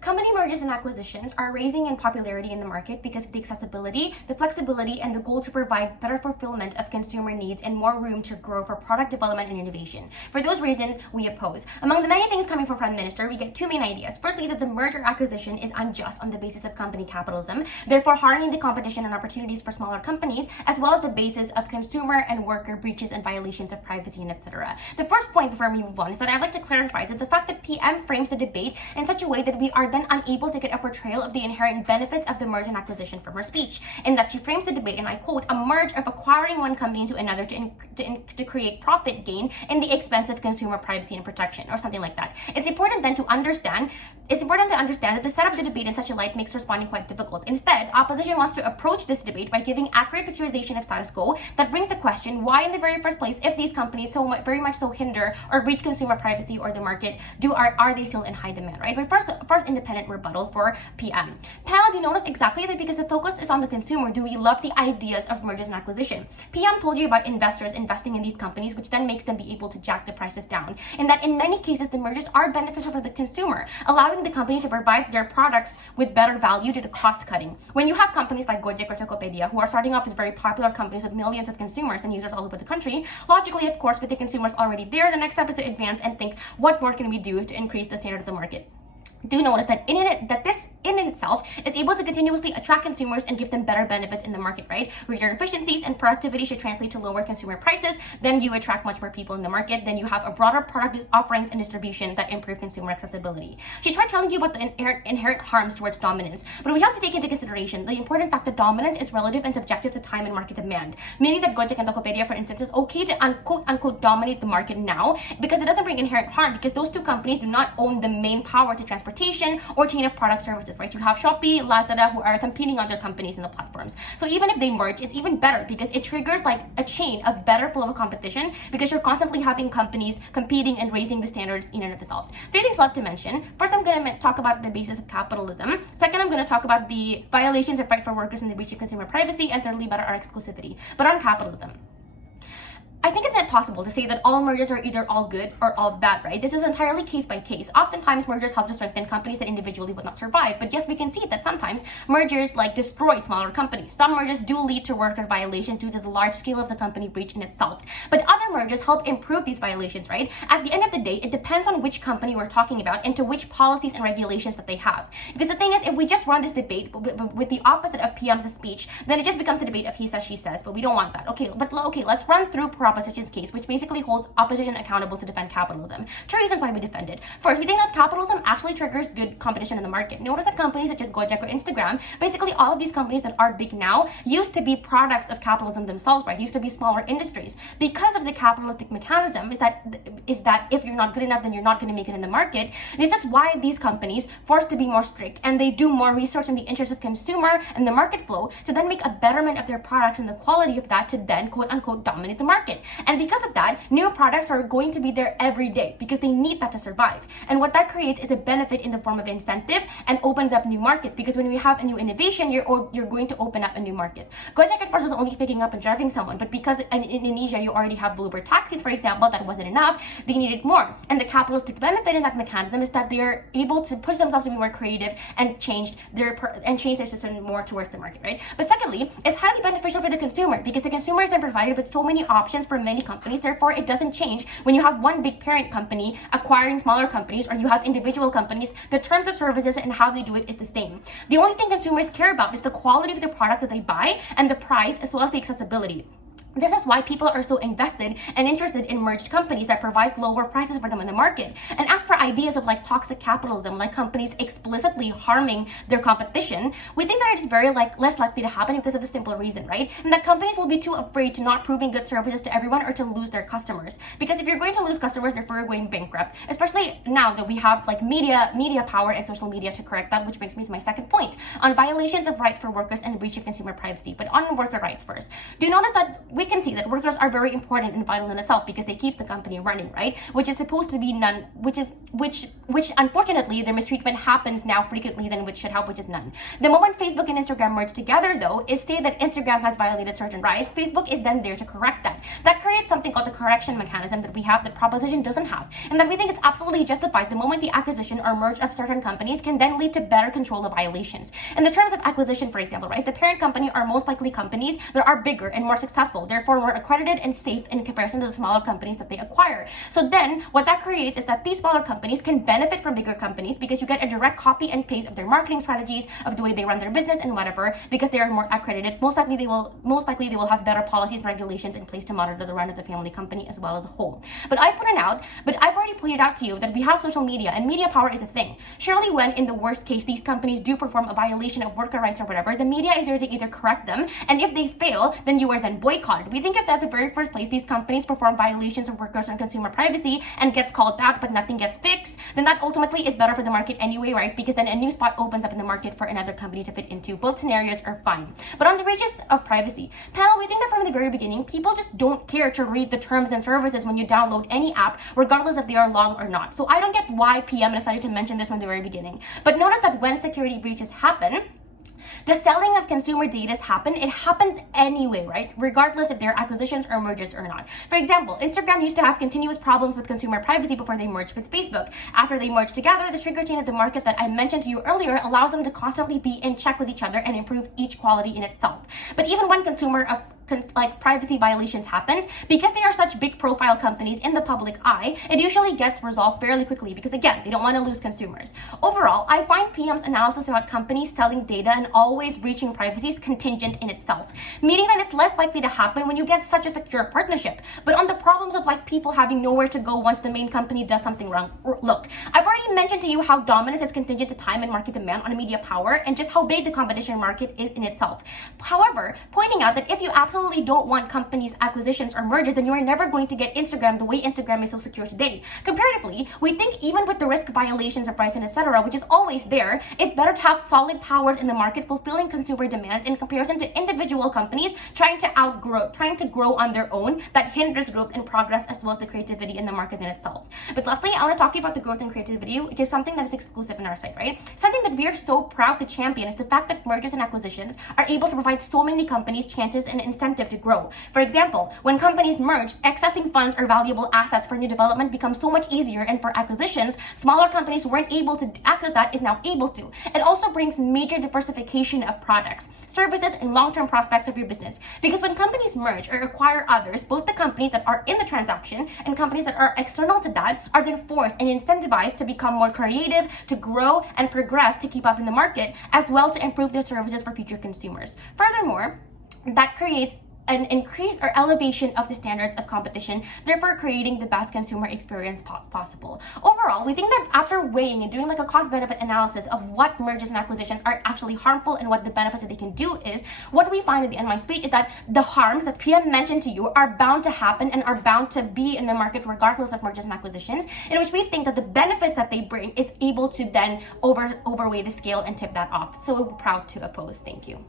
Company mergers and acquisitions are raising in popularity in the market because of the accessibility, the flexibility, and the goal to provide better fulfillment of consumer needs and more room to grow for product development and innovation. For those reasons, we oppose. Among the many things coming from Prime Minister, we get two main ideas. Firstly, that the merger acquisition is unjust on the basis of company capitalism, therefore harming the competition and opportunities for smaller companies, as well as the basis of consumer and worker breaches and violations of privacy and etc. The first point before we move on is that I'd like to clarify that the fact that PM frames the debate in such a way that we are then unable to get a portrayal of the inherent benefits of the merger and acquisition from her speech, in that she frames the debate, and I quote, a merge of acquiring one company into another to create profit gain in the expense of consumer privacy and protection, or something like that. It's important to understand that the setup of the debate in such a light makes responding quite difficult. Instead, opposition wants to approach this debate by giving accurate picturization of status quo that brings the question, why in the very first place, if these companies very much so hinder or breach consumer privacy or the market, are they still in high demand, right? But first independent rebuttal for PM. Panel, do you notice exactly that because the focus is on the consumer, do we love the ideas of mergers and acquisition? PM told you about investors investing in these companies, which then makes them be able to jack the prices down. And that in many cases, the mergers are beneficial for the consumer, allowing the company to provide their products with better value due to cost cutting. When you have companies like Gojek or Tokopedia, who are starting off as very popular companies with millions of consumers and users all over the country, logically, of course, with the consumers already there, the next step is to advance and think, what more can we do to increase the standard of the market? Do notice that this in itself is able to continuously attract consumers and give them better benefits in the market, right? Where your efficiencies and productivity should translate to lower consumer prices, then you attract much more people in the market, then you have a broader product offerings and distribution that improve consumer accessibility. She tried telling you about the inherent harms towards dominance, but we have to take into consideration the important fact that dominance is relative and subjective to time and market demand, meaning that Gojek and Tokopedia, for instance, is okay to unquote dominate the market now because it doesn't bring inherent harm, because those two companies do not own the main power to transportation or chain of product services, right? You have Shopee, Lazada, who are competing on their companies in the platforms. So even if they merge, it's even better because it triggers like a chain of better flow of competition, because you're constantly having companies competing and raising the standards in and of itself. Three things left to mention. First, I'm going to talk about the basis of capitalism. Second, I'm going to talk about the violations of right for workers and the breach of consumer privacy. And thirdly, about our exclusivity. But on capitalism, I think it's not possible to say that all mergers are either all good or all bad, right? This is entirely case by case. Oftentimes, mergers help to strengthen companies that individually would not survive. But yes, we can see that sometimes mergers destroy smaller companies. Some mergers do lead to worker violations due to the large scale of the company breach in itself. But other mergers help improve these violations, right? At the end of the day, it depends on which company we're talking about and to which policies and regulations that they have. Because the thing is, if we just run this debate with the opposite of PM's speech, then it just becomes a debate of he says, she says. But we don't want that. Okay, let's run through opposition's case, which basically holds opposition accountable to defend capitalism. Two reasons why we defend it. First, we think that capitalism actually triggers good competition in the market. Notice that companies such as Gojek or Instagram, basically all of these companies that are big now, used to be products of capitalism themselves, right? Used to be smaller industries. Because of the capitalistic mechanism is that if you're not good enough, then you're not going to make it in the market. This is why these companies forced to be more strict, and they do more research in the interest of consumer and the market flow to then make a betterment of their products and the quality of that to then quote unquote dominate the market. And because of that, new products are going to be there every day because they need that to survive. And what that creates is a benefit in the form of incentive and opens up new market, because when we have a new innovation, you're going to open up a new market. Gojek at first was only picking up and driving someone, but because in Indonesia you already have Bluebird taxis, for example, that wasn't enough, they needed more. And the capitalistic benefit in that mechanism is that they're able to push themselves to be more creative and change their system more towards the market, right? But secondly, it's highly beneficial for the consumer because the consumer is then provided with so many options from many companies. Therefore, it doesn't change when you have one big parent company acquiring smaller companies, or you have individual companies. The terms of services and how they do it is the same. The only thing consumers care about is the quality of the product that they buy and the price, as well as the accessibility. This is why people are so invested and interested in merged companies that provides lower prices for them in the market. And as for ideas of toxic capitalism, like companies explicitly harming their competition, we think that it's very less likely to happen because of a simple reason, right? And that companies will be too afraid to not proving good services to everyone or to lose their customers. Because if you're going to lose customers, therefore you're going bankrupt. Especially now that we have media power and social media to correct that, which brings me to my second point on violations of right for workers and breach of consumer privacy. But on worker rights first, do you notice that we can see that workers are very important and vital in itself because they keep the company running, right? Which is supposed to be none, which unfortunately the mistreatment happens now frequently than which should help, which is none. The moment Facebook and Instagram merge together, though, is say that Instagram has violated certain rights, Facebook is then there to correct that. That creates something called the correction mechanism that we have that proposition doesn't have, and that we think it's absolutely justified the moment the acquisition or merge of certain companies can then lead to better control of violations. In the terms of acquisition, for example, right, the parent company are most likely companies that are bigger and more successful, therefore more accredited and safe in comparison to the smaller companies that they acquire. So then what that creates is that these smaller companies can benefit from bigger companies because you get a direct copy and paste of their marketing strategies, of the way they run their business and whatever, because they are more accredited. Most likely they will have better policies and regulations in place to monitor the run of the family company as well as a whole. But I've already pointed out to you that we have social media and media power is a thing. Surely when in the worst case these companies do perform a violation of worker rights or whatever, the media is there to either correct them, and if they fail, then you are then boycotted. We think if at the very first place these companies perform violations of workers and consumer privacy and gets called out but nothing gets fixed, then that ultimately is better for the market anyway, right? Because then a new spot opens up in the market for another company to fit into. Both scenarios are fine. But on the breaches of privacy, panel, we think that from the very beginning, people just don't care to read the terms and services when you download any app, regardless if they are long or not. So I don't get why PM decided to mention this from the very beginning. But notice that when security breaches happen, the selling of consumer data it happens anyway, right? Regardless if they're acquisitions or mergers or not. For example, Instagram used to have continuous problems with consumer privacy before they merged with Facebook. After they merged together, the trigger chain of the market that I mentioned to you earlier allows them to constantly be in check with each other and improve each quality in itself. But even when privacy violations happens, because they are such big profile companies in the public eye, it usually gets resolved fairly quickly because again, they don't want to lose consumers. Overall, I find PM's analysis about companies selling data and always breaching privacy is contingent in itself, meaning that it's less likely to happen when you get such a secure partnership. But on the problems of people having nowhere to go once the main company does something wrong, look, I've already mentioned to you how dominance is contingent to time and market demand on media power and just how big the competition market is in itself. However, pointing out that if you absolutely don't want companies' acquisitions or mergers, then you are never going to get Instagram the way Instagram is so secure today. Comparatively, we think even with the risk violations of price and etc., which is always there, it's better to have solid powers in the market fulfilling consumer demands in comparison to individual companies trying to grow on their own that hinders growth and progress as well as the creativity in the market in itself. But lastly, I want to talk about the growth and creativity, which is something that is exclusive in our site, right? Something that we are so proud to champion is the fact that mergers and acquisitions are able to provide so many companies chances and incentive to grow. For example, when companies merge, accessing funds or valuable assets for new development becomes so much easier, and for acquisitions, smaller companies who weren't able to access that is now able to. It also brings major diversification of products, services, and long-term prospects of your business. Because when companies merge or acquire others, both the companies that are in the transaction and companies that are external to that are then forced and incentivized to become more creative, to grow and progress to keep up in the market, as well to improve their services for future consumers. Furthermore, that creates an increase or elevation of the standards of competition, therefore creating the best consumer experience possible. Overall, we think that after weighing and doing a cost-benefit analysis of what mergers and acquisitions are actually harmful and what the benefits that they can do is, what we find at the end of my speech is that the harms that PM mentioned to you are bound to happen and are bound to be in the market regardless of mergers and acquisitions, in which we think that the benefits that they bring is able to then overweigh the scale and tip that off. So we're proud to oppose. Thank you.